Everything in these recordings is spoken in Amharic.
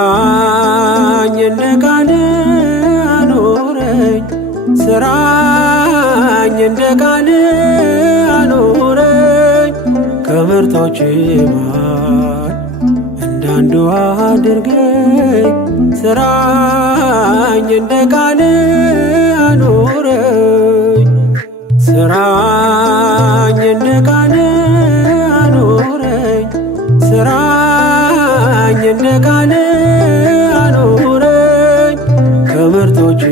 ስራኝ እንደ ቃል አኖረኝ፣ ስራኝ እንደ ቃል አኖረኝ። ከምርጦች መሃል እንዳንዱ አድርገኝ፣ ስራኝ እንደ ቃል አኖረኝ። ስራኝ እንደ ቃል አኖረኝ፣ ስራኝ እንደ ቃል አኖረኝ። ከምርጦች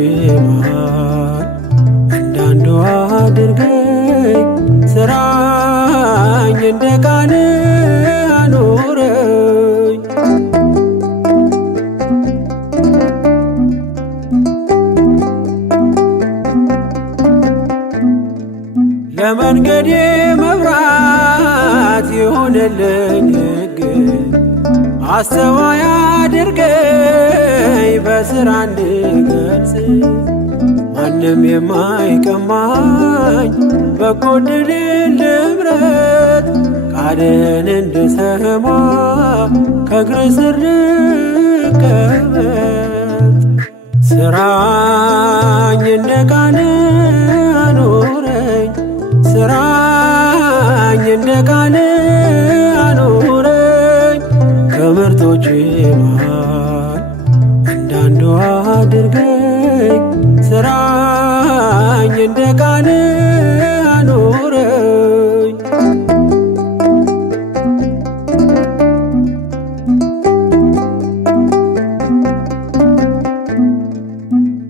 መሃል እንዳንዱ አድርገኝ፣ ስራኝ እንደ ቃል አኖረኝ። ለመንገዴ መብራት የሆነልኝ ሕግ አስተዋይ አድርገኝ በሥራ እንድገልጽ፣ ማንም የማይቀማኝ በጎ ዕድልን ልምረት፣ ቃልን እንድሰማ ከእግር ስር ልቀመጥ። ስራኝ እንደ ቃል አኖረኝ፣ ስራኝ እንደ ቃል አኖረኝ። ከምርጦች መሃል እንዳንዱ አድርገኝ፣ ስራኝ እንደ ቃል አኖረኝ።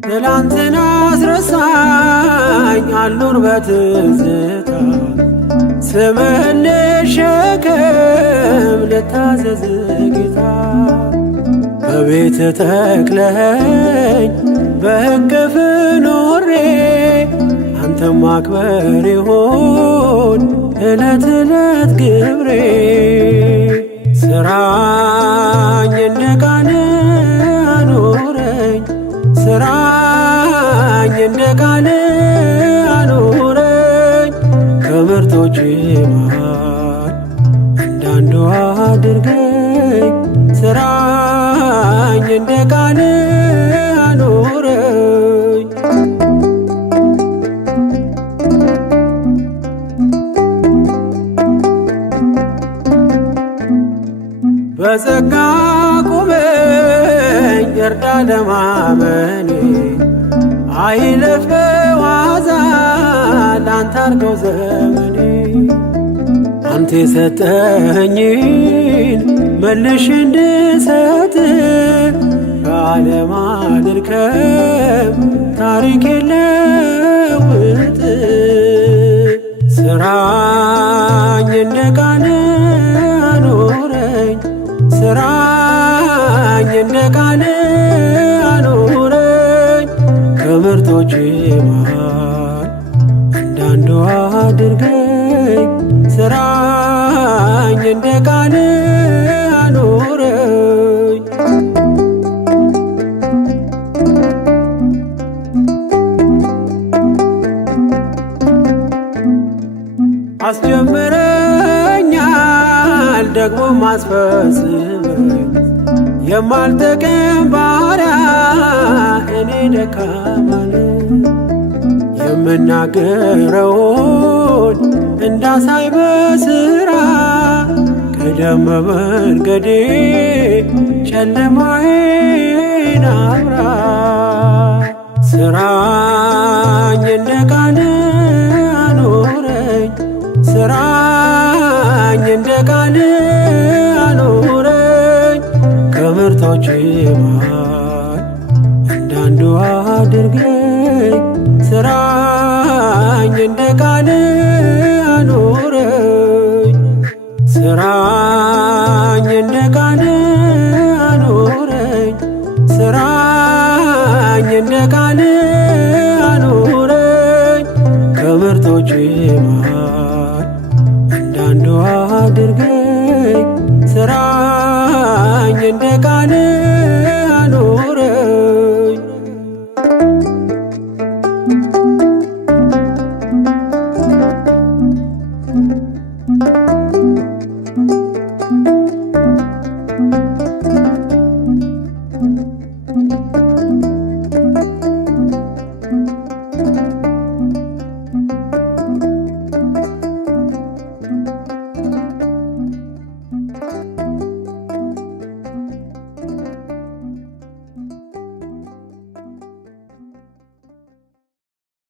ትላንትን አስረሳኝ አልኑር በትዝታ፣ ስምህን ልሸከም ልታዘዝ ጌታ። በቤት ተክለኸኝ በእቅፍ ኖሬ፣ አንተም ማክበር ይሆን ዕለት ዕለት ግብሬ። ስራኝ እንደ ቃል አኖረኝ፣ ስራኝ እንደ ቃል አኖረኝ። ከምርጦች መሃል እንዳንዱ አድርገኝ፣ ስራኝ እንደ ቃል አኖረኝ። በጸጋ ቁመኝ እርዳ ለማመኔ፣ አይለፍ በዋዛ ላንተ አርገው ዘመኔ። አንተ የሰጠኸኝን መልሼ እንድሰጥ፣ ከዓለም አልርከም ታሪኬን ለውጥ። ስራኝ እንደ ቃል አኖረኝ፣ ስራኝ እንደ ቃል አኖረኝ። ከምርጦች መሃል እንዳንዱ አድርገኝ፣ ስራኝ እንደ ቃል አኖረኝ። አስጀምረኛል ደግሞ ማስፈጽመኝ፣ የማልጠቅም ባሪያ እኔ ደካማ ነኝ። የምናገረውን እንዳሳይ በሥራ፣ ቅደም በመንገዴ ጨለማዬን አብራ። ስራኝ እንደ ቃል አኖረኝ፣ ስራኝ እንደ ቃል አኖረኝ። ከምርጦች መሃል እንዳንዱ አድርገኝ፣ ስራኝ እንደ ቃል አኖረኝ። ስራ አድርገኝ ስራኝ እንደ ቃል